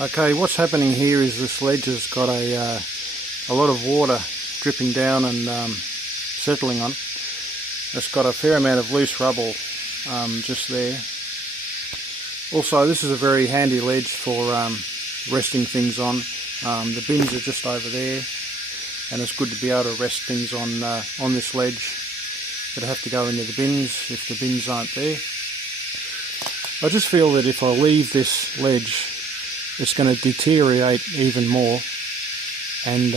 Okay, what's happening here is this ledge has got a lot of water dripping down and settling on. It's got a fair amount of loose rubble just there. Also, this is a very handy ledge for resting things on. The bins are just over there, and it's good to be able to rest things on this ledge that have to go into the bins if the bins aren't there. I just feel that if I leave this ledge, it's going to deteriorate even more, and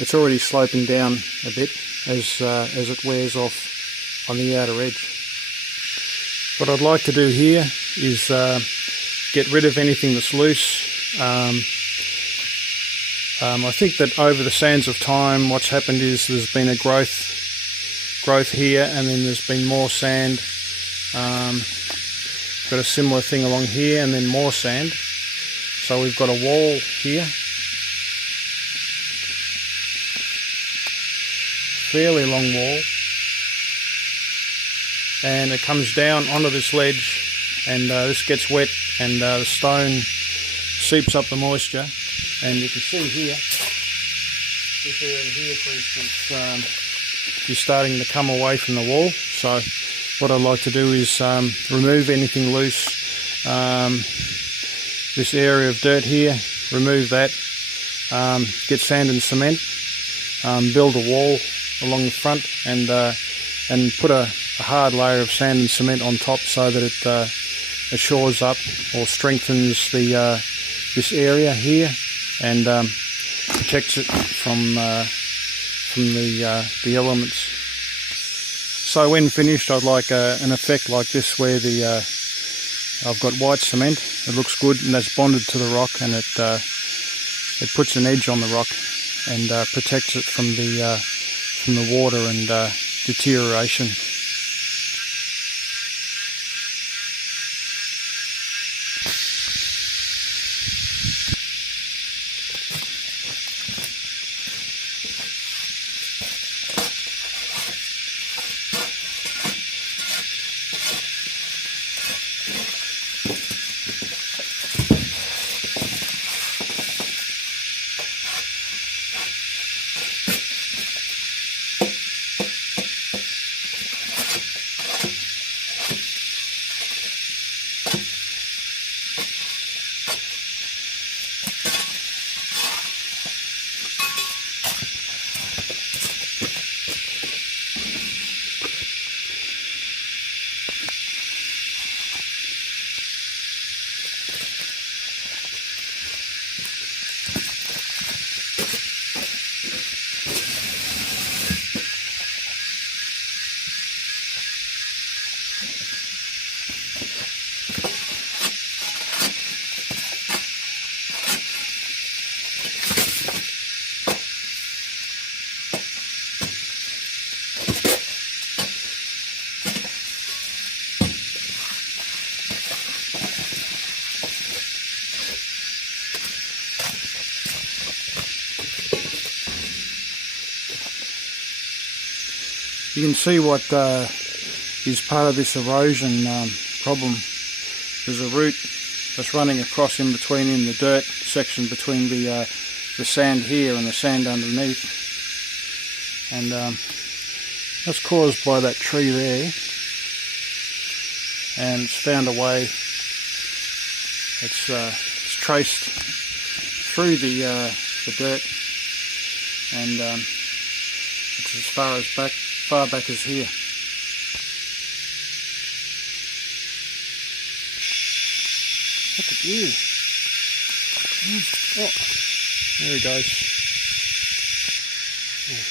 it's already sloping down a bit as it wears off on the outer edge. What I'd like to do here is get rid of anything that's loose. I think that over the sands of time, what's happened is there's been a growth here, and then there's been more sand. Got a similar thing along here, and then more sand. So we've got a wall here, fairly long wall, and it comes down onto this ledge, and this gets wet, and the stone seeps up the moisture. And you can see here, this area here, for instance, is starting to come away from the wall. So what I'd like to do is remove anything loose. This area of dirt here, remove that, get sand and cement, build a wall along the front, and put a hard layer of sand and cement on top so that it shores up or strengthens this area here, and protects it from the elements. So when finished, I'd like an effect like this, where I've got white cement. It looks good, and that's bonded to the rock, and it puts an edge on the rock and protects it from the water and deterioration. You can see what is part of this erosion problem. There's a root that's running across in between, in the dirt section between the sand here and the sand underneath, and that's caused by that tree there, and it's found a way. It's traced through the dirt, and it's as far back as here. Look at you. Oh, there he goes. Yeah.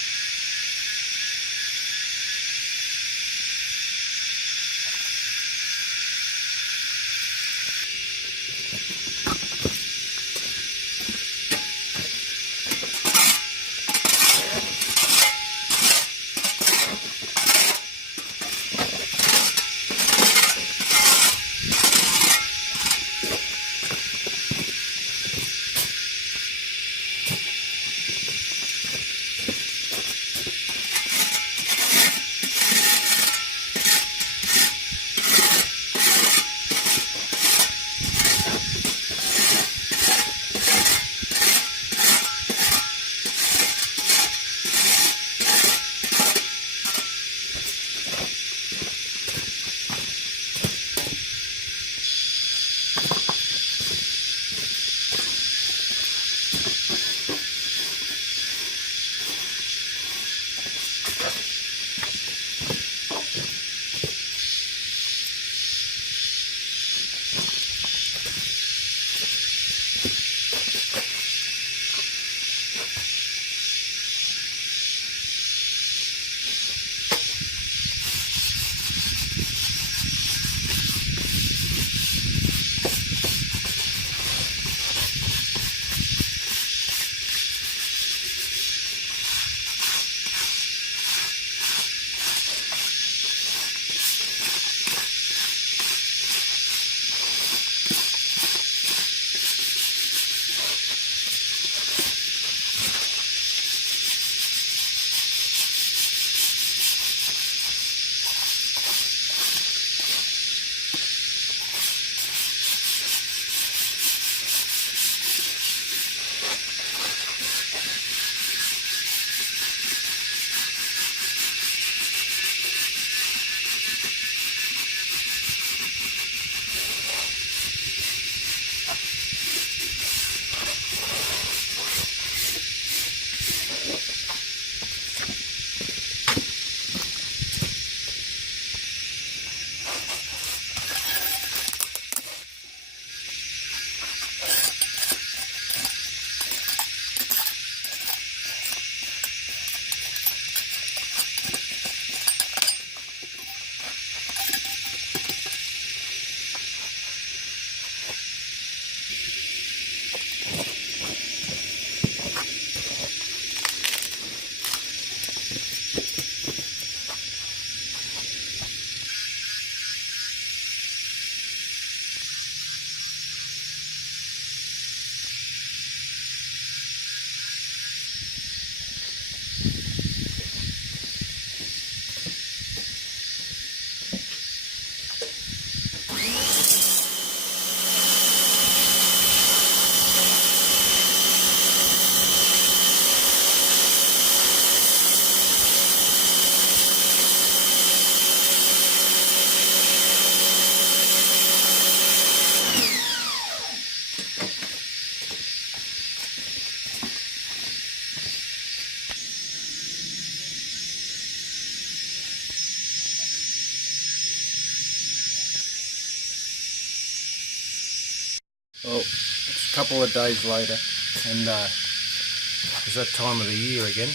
Well, it's a couple of days later, and it's that time of the year again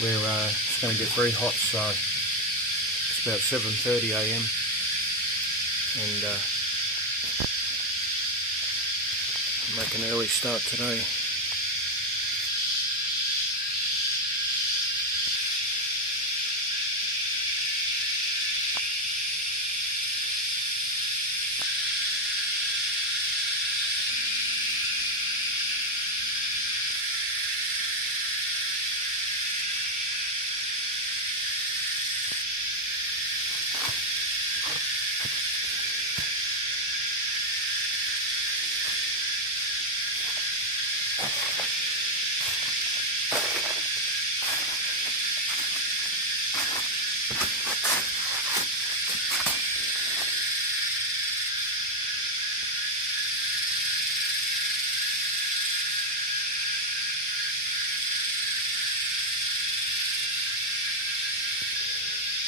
where it's going to get very hot. So it's about 7:30 a.m. and make an early start today.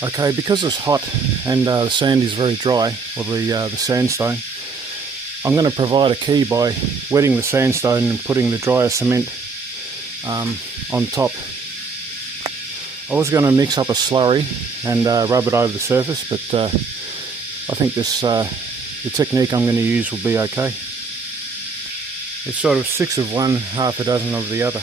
Okay, because it's hot and the sand is very dry, or the sandstone, I'm going to provide a key by wetting the sandstone and putting the drier cement on top. I was going to mix up a slurry and rub it over the surface, but I think the technique I'm going to use will be okay. It's sort of 6 of one, half a dozen of the other.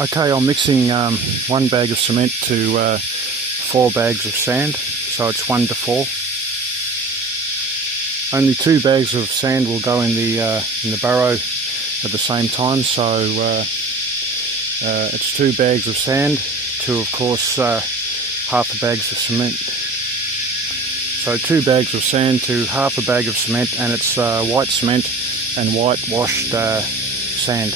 Okay, I'm mixing 1 bag of cement to 4 bags of sand, so it's 1 to 4. Only 2 bags of sand will go in the barrow at the same time, so It's 2 bags of sand to, of course, half a bag of cement. So 2 bags of sand to half a bag of cement, and it's white cement and whitewashed sand.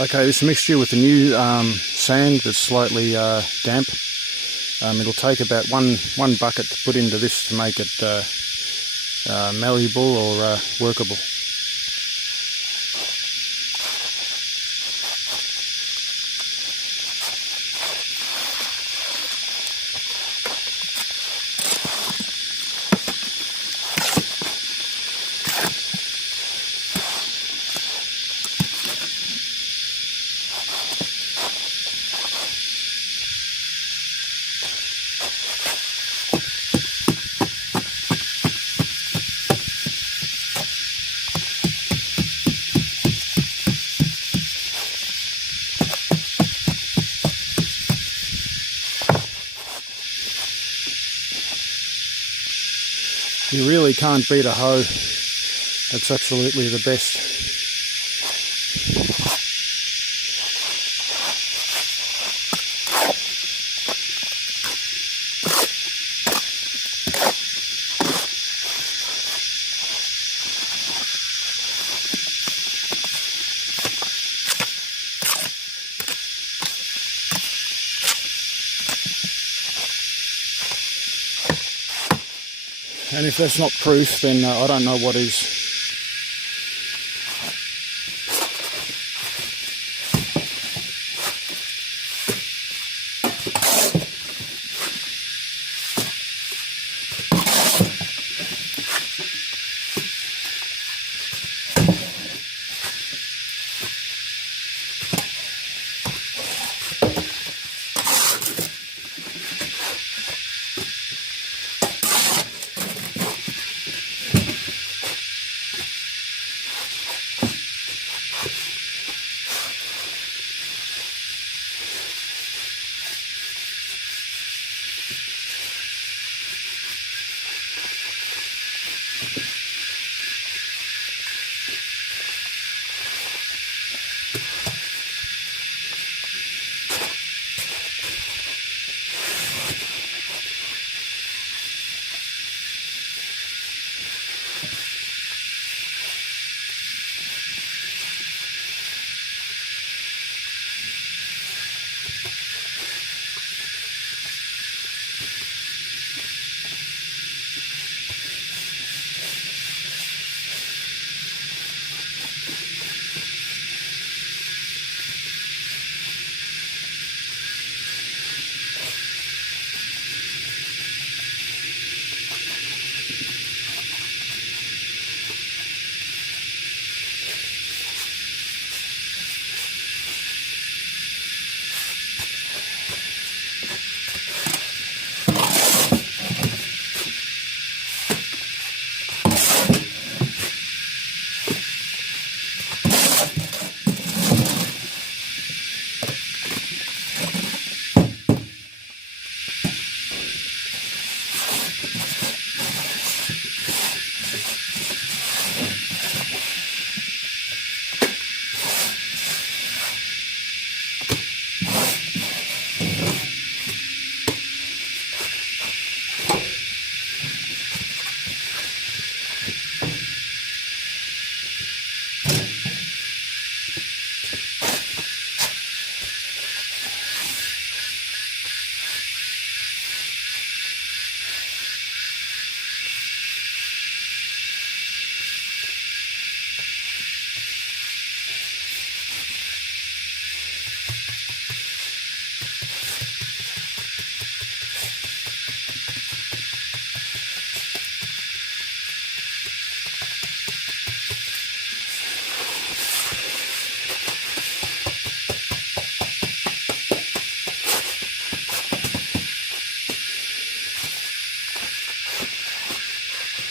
Okay, this mixture with the new sand that's slightly damp, it'll take about one bucket to put into this to make it malleable or workable. You really can't beat a hoe. It's absolutely the best. And if that's not proof, then I don't know what is.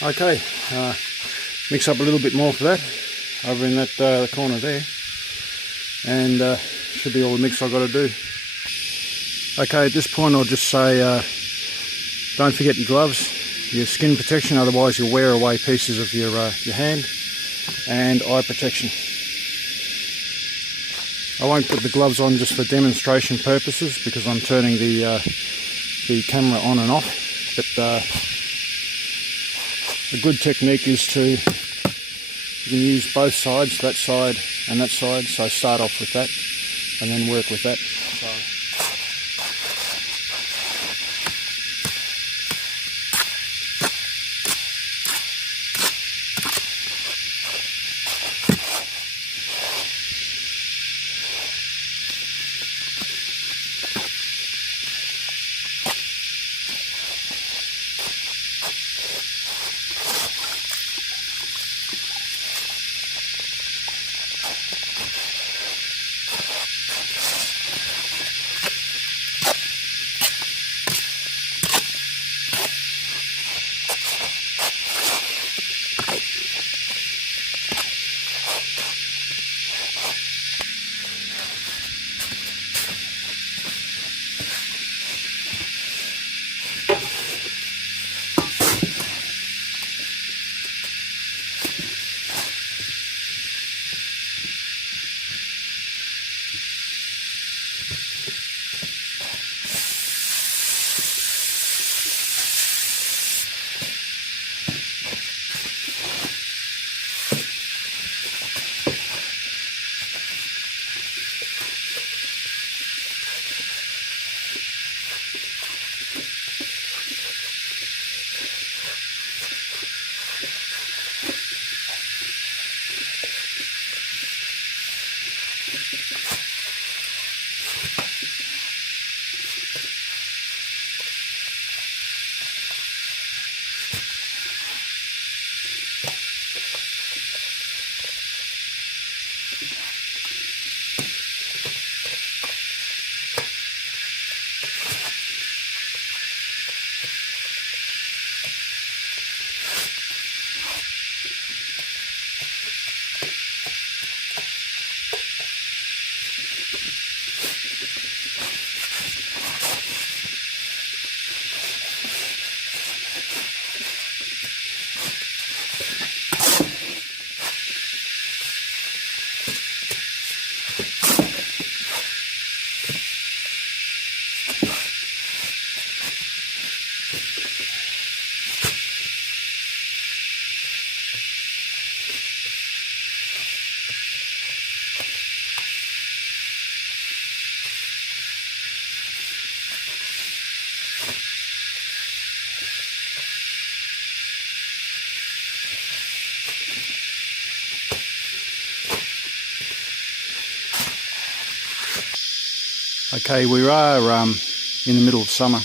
Okay, mix up a little bit more for that over in that the corner there, and should be all the mix I've got to do. Okay, at this point I'll just say don't forget your gloves, your skin protection, otherwise you'll wear away pieces of your hand, and eye protection. I won't put the gloves on just for demonstration purposes because I'm turning the camera on and off, but a good technique is you can use both sides, that side and that side, so start off with that and then work with that. Okay, we are in the middle of summer.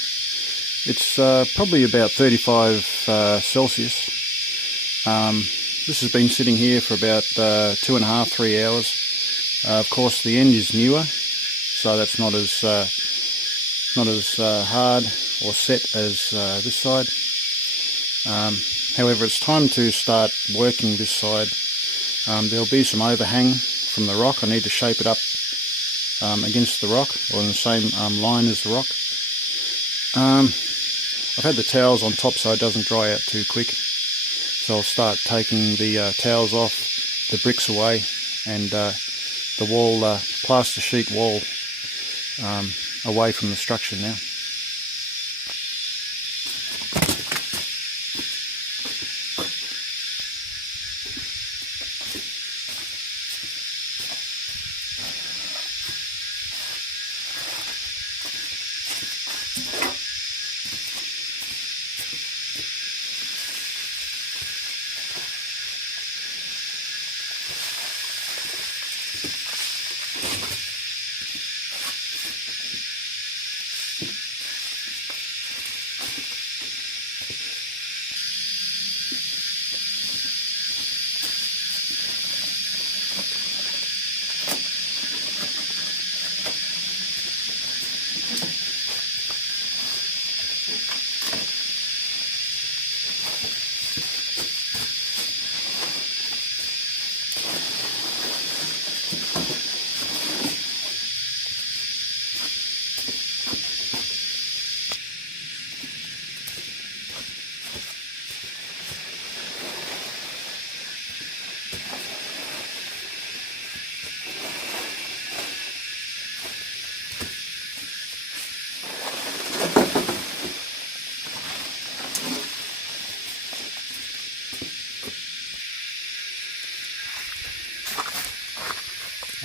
It's probably about 35 Celsius. This has been sitting here for about 2.5, 3 hours. Of course, the end is newer, so that's not as hard or set as this side. However, it's time to start working this side. There'll be some overhang from the rock. I need to shape it up against the rock, or in the same line as the rock. I've had the towels on top so it doesn't dry out too quick, so I'll start taking the towels off, the bricks away, and the wall, plaster sheet wall, away from the structure now.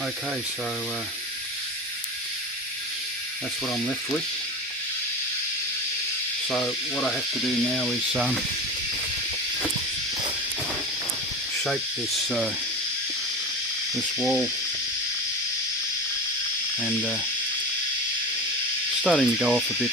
Okay, so that's what I'm left with. So what I have to do now is shape this this wall, and starting to go off a bit.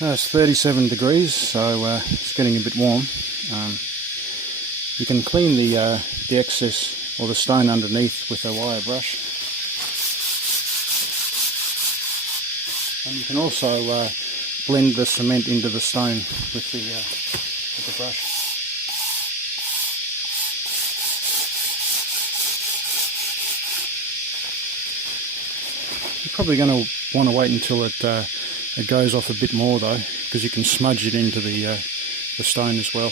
It's 37 degrees, so it's getting a bit warm. You can clean the excess or the stone underneath with a wire brush, and you can also blend the cement into the stone with the brush. You're probably going to want to wait until it goes off a bit more though, because you can smudge it into the stone as well.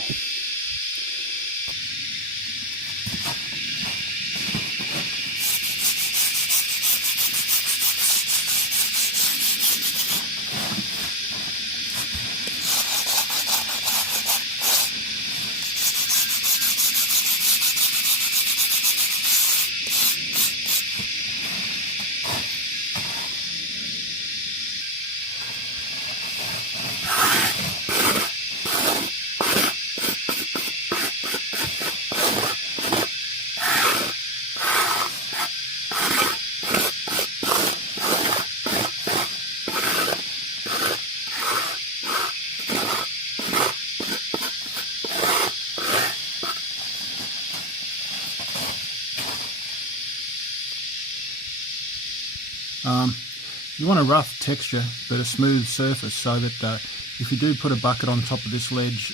You want a rough texture but a smooth surface, so that if you do put a bucket on top of this ledge,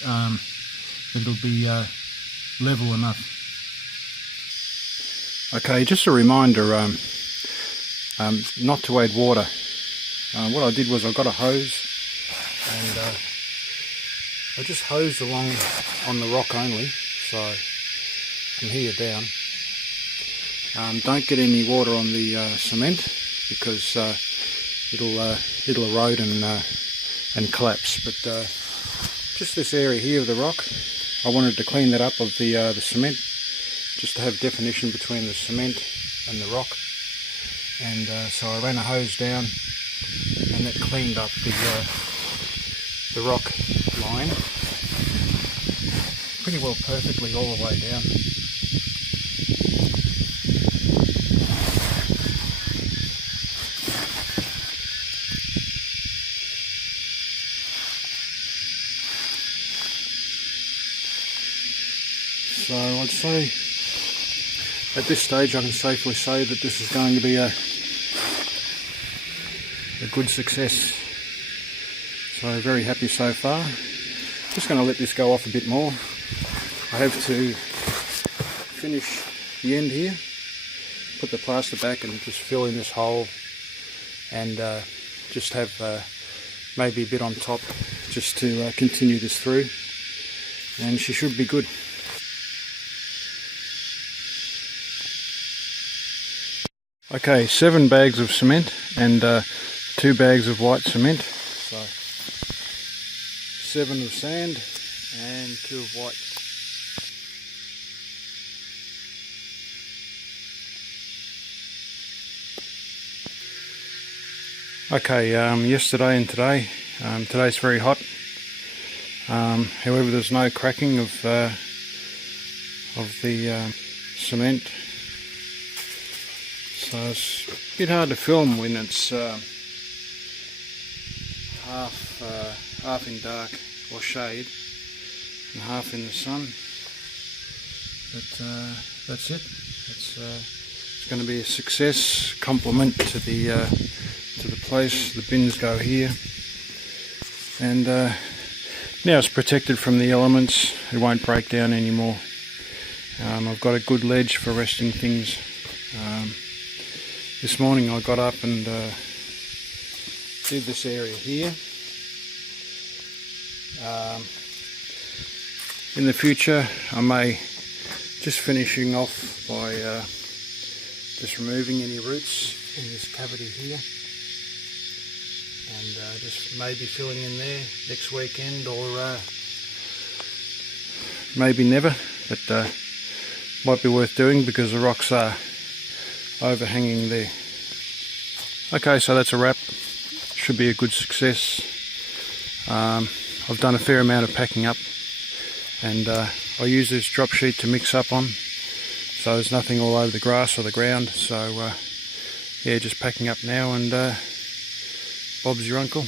it'll be level enough. Okay, just a reminder not to add water. What I did was I got a hose and I just hosed along on the rock only, so from here down. Don't get any water on the cement, because it'll erode and collapse. But just this area here of the rock, I wanted to clean that up of the cement, just to have definition between the cement and the rock. And so I ran a hose down, and that cleaned up the rock line pretty well perfectly all the way down. So I'd say at this stage I can safely say that this is going to be a good success. So very happy so far. Just going to let this go off a bit more. I have to finish the end here, put the plaster back and just fill in this hole, and just have maybe a bit on top just to continue this through, and she should be good. Okay, 7 bags of cement and 2 bags of white cement. So 7 of sand and 2 of white. Okay, yesterday and today. Today's very hot. However, there's no cracking of the cement. So it's a bit hard to film when it's half in dark or shade and half in the sun. But that's it. It's going to be a success. Compliment to the place. The bins go here, and now it's protected from the elements. It won't break down anymore. I've got a good ledge for resting things. This morning I got up and did this area here. In the future I may just finishing off by just removing any roots in this cavity here, and just maybe filling in there next weekend, or maybe never, but might be worth doing because the rocks are overhanging there. Okay, so that's a wrap. Should be a good success. I've done a fair amount of packing up, and I use this drop sheet to mix up on, so there's nothing all over the grass or the ground. So yeah, just packing up now, and Bob's your uncle.